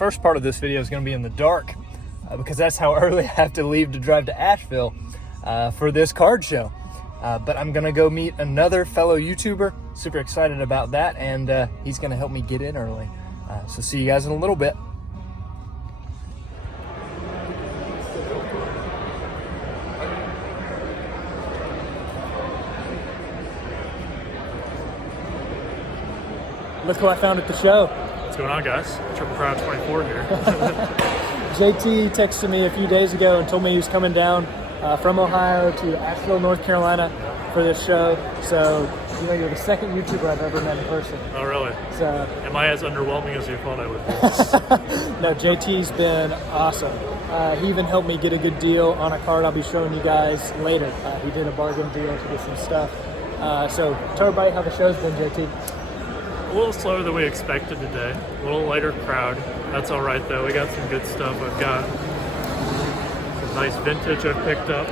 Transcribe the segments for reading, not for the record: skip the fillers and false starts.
first part of this video is going to be in the dark because that's how early I have to leave to drive to Asheville for this card show. But I'm going to go meet another fellow YouTuber. Super excited about that, and he's going to help me get in early. So see you guys in a little bit. Look who I found at the show. What's going on, guys? Triple Crown 24 here. JT texted me a few days ago and told me he was coming down from Ohio to Asheville, North Carolina for this show. So, you know, you're the second YouTuber I've ever met in person. Oh, really? So, am I as underwhelming as you thought I would be? No, JT's been awesome. He even helped me get a good deal on a card I'll be showing you guys later. He did a bargain deal to get some stuff. So, tell everybody how the show's been, JT. A little slower than we expected today. A little lighter crowd. That's all right, though. We got some good stuff. I've got some nice vintage I've picked up.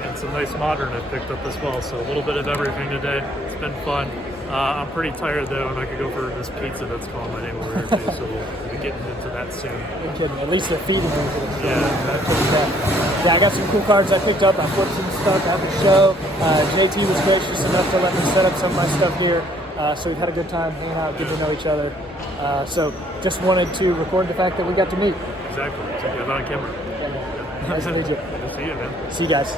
And some nice modern I've picked up as well. So a little bit of everything today. It's been fun. I'm pretty tired, though, and I could go for this pizza that's calling my name over here, too. So we'll be getting into that soon. You're kidding. At least they're feeding me. Yeah. Yeah, I got some cool cards I picked up. I flipped some stuff at the show. JT was gracious enough to let me set up some of my stuff here. So we've had a good time hanging out, getting to know each other. So just wanted to record the fact that we got to meet. Exactly. So you have that on camera. Yeah. Nice to meet you. We'll see you, man. See you guys.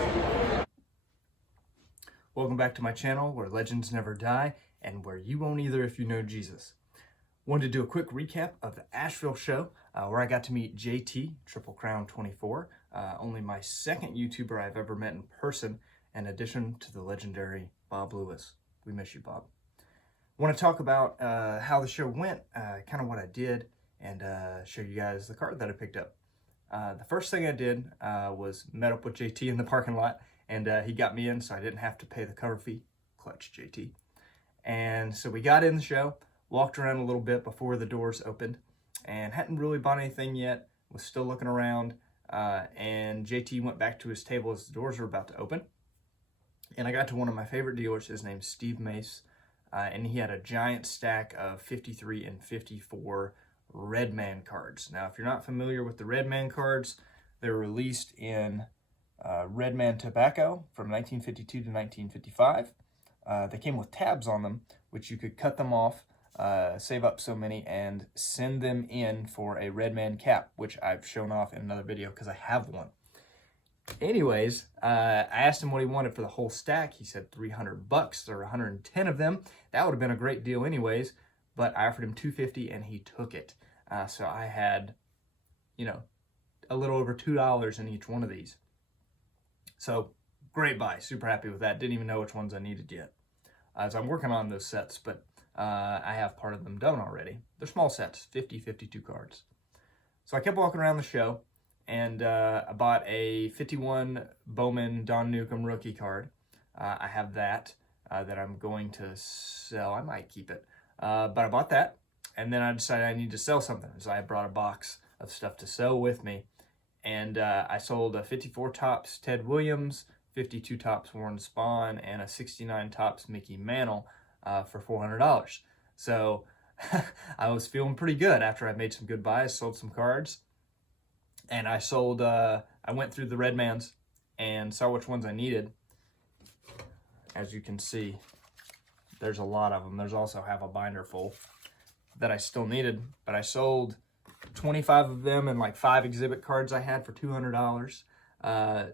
Welcome back to my channel where legends never die and where you won't either if you know Jesus. Wanted to do a quick recap of the Asheville show where I got to meet JT, Triple Crown 24, only my second YouTuber I've ever met in person, in addition to the legendary Bob Lewis. We miss you, Bob. Want to talk about how the show went, kind of what I did, and show you guys the card that I picked up. The first thing I did was met up with JT in the parking lot, and he got me in so I didn't have to pay the cover fee. Clutch, JT. And so we got in the show, walked around a little bit before the doors opened, and hadn't really bought anything yet, was still looking around, and JT went back to his table as the doors were about to open. And I got to one of my favorite dealers. His name's Steve Mace, and he had a giant stack of 53 and 54 Redman cards. Now, if you're not familiar with the Redman cards, they were released in Redman Tobacco from 1952 to 1955. They came with tabs on them, which you could cut them off, save up so many, and send them in for a Redman cap, which I've shown off in another video because I have one. Anyways, I asked him what he wanted for the whole stack. He said $300. There were 110 of them. That would have been a great deal anyways, but I offered him $250 and he took it. So I had, you know, a little over $2 in each one of these. So great buy. Super happy with that. Didn't even know which ones I needed yet. So I'm working on those sets, but I have part of them done already. They're small sets, 50, 52 cards. So I kept walking around the show, and I bought a 51 Bowman Don Newcomb rookie card. I have that that I'm going to sell. I might keep it. But I bought that, and then I decided I need to sell something. So I brought a box of stuff to sell with me. And I sold a 54 Topps Ted Williams, 52 Topps Warren Spahn, and a 69 Topps Mickey Mantle for $400. So I was feeling pretty good after I made some good buys, sold some cards. And I sold, I went through the Redmans and saw which ones I needed. As you can see, there's a lot of them. There's also have a binder full that I still needed, but I sold 25 of them and like 5 exhibit cards I had for $200.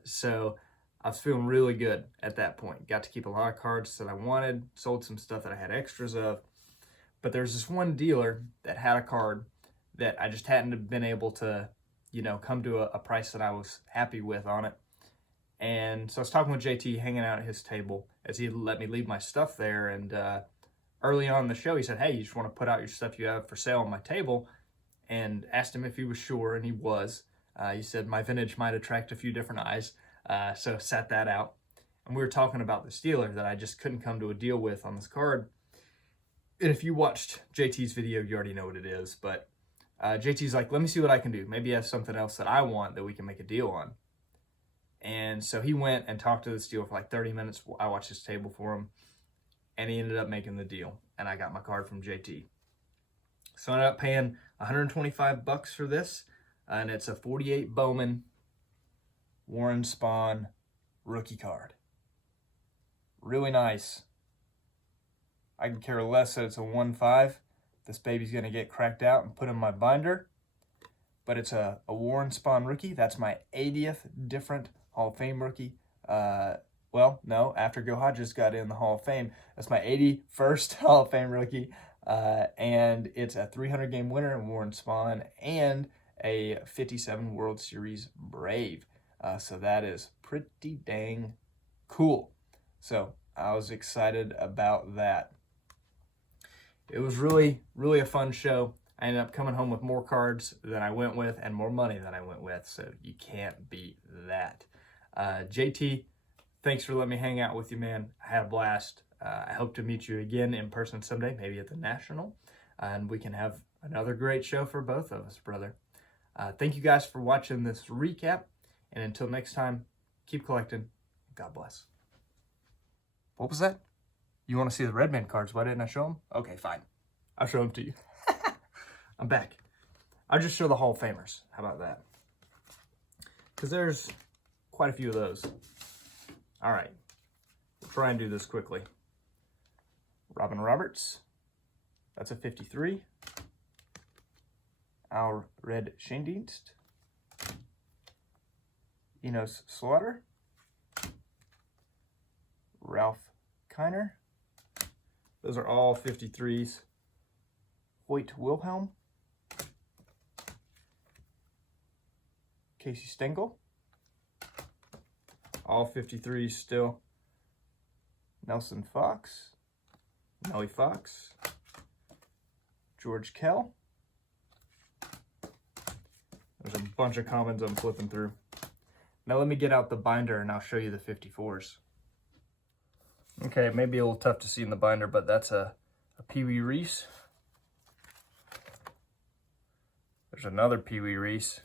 So I was feeling really good at that point. Got to keep a lot of cards that I wanted, sold some stuff that I had extras of. But there's this one dealer that had a card that I just hadn't been able to, you know, come to a price that I was happy with on it. And so I was talking with JT, hanging out at his table as he let me leave my stuff there. And early on in the show, he said, hey, you just want to put out your stuff you have for sale on my table? And asked him if he was sure, and he was. He said my vintage might attract a few different eyes, so sat that out. And we were talking about this dealer that I just couldn't come to a deal with on this card. And if you watched JT's video, you already know what it is. But JT's like, let me see what I can do. Maybe you have something else that I want that we can make a deal on. And so he went and talked to this dealer for like 30 minutes. I watched his table for him, and he ended up making the deal. And I got my card from JT. So I ended up paying 125 bucks for this, and it's a 48 Bowman Warren Spahn rookie card. Really nice. I can care less that it's a 1.5. This baby's going to get cracked out and put in my binder. But it's a Warren Spahn rookie. That's my 80th different Hall of Fame rookie. Well, no, after Gil Hodges got in the Hall of Fame, that's my 81st Hall of Fame rookie. And it's a 300-game winner in Warren Spahn and a 57 World Series Brave. So that is pretty dang cool. So I was excited about that. It was really, really a fun show. I ended up coming home with more cards than I went with and more money than I went with. So you can't beat that. JT, thanks for letting me hang out with you, man. I had a blast. I hope to meet you again in person someday, maybe at the National. And we can have another great show for both of us, brother. Thank you guys for watching this recap. And until next time, keep collecting. God bless. What was that? You want to see the Redman cards? Why didn't I show them? Okay, fine. I'll show them to you. I'm back. I'll just show the Hall of Famers. How about that? Because there's quite a few of those. All right. We'll try and do this quickly. Robin Roberts. That's a 53. Our Red Schendienst. Enos Slaughter. Ralph Kiner. Those are all 53s. Hoyt Wilhelm. Casey Stengel. All 53s still. Nelson Fox. Nellie Fox. George Kell. There's a bunch of commons I'm flipping through. Now let me get out the binder and I'll show you the 54s. Okay, it may be a little tough to see in the binder, but that's a Pee Wee Reese. There's another Pee Wee Reese.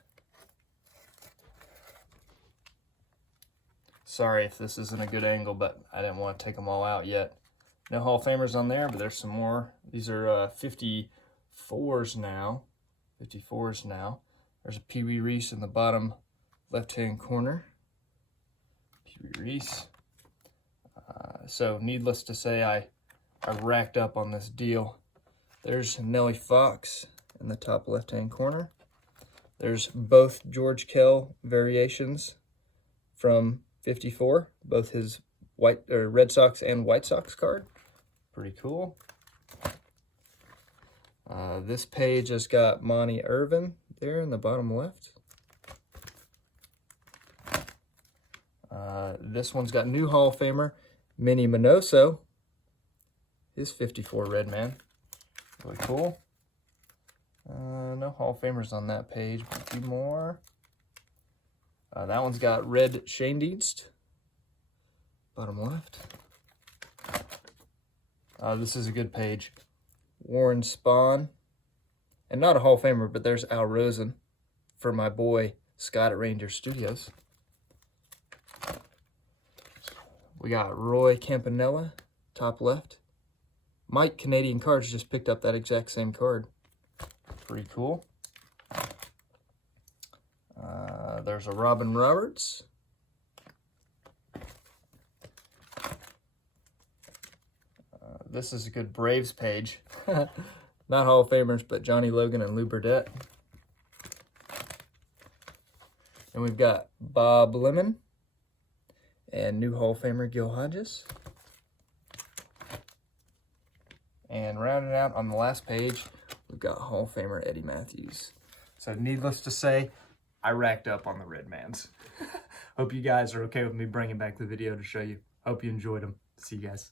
Sorry if this isn't a good angle, but I didn't want to take them all out yet. No Hall of Famers on there, but there's some more. These are 54s now. 54s now. There's a Pee Wee Reese in the bottom left-hand corner. Pee Wee Reese. So needless to say, I racked up on this deal. There's Nellie Fox in the top left-hand corner. There's both George Kell variations from 54, both his Red Sox and White Sox card. Pretty cool. This page has got Monty Irvin there in the bottom left. This one's got new Hall of Famer Minnie Minoso, his 54 Redman. Really cool. No Hall of Famers on that page, but a few more. That one's got Red Schendienst, bottom left. This is a good page. Warren Spahn, and not a Hall of Famer, but there's Al Rosen for my boy Scott at Ranger Studios. We got Roy Campanella, top left. Mike Canadian Cards just picked up that exact same card. Pretty cool. There's a Robin Roberts. This is a good Braves page. Not Hall of Famers, but Johnny Logan and Lou Burdett. And we've got Bob Lemon and new Hall of Famer Gil Hodges. And rounding out on the last page, we've got Hall of Famer Eddie Matthews. So needless to say, I racked up on the Redmans. Hope you guys are okay with me bringing back the video to show you. Hope you enjoyed them. See you guys.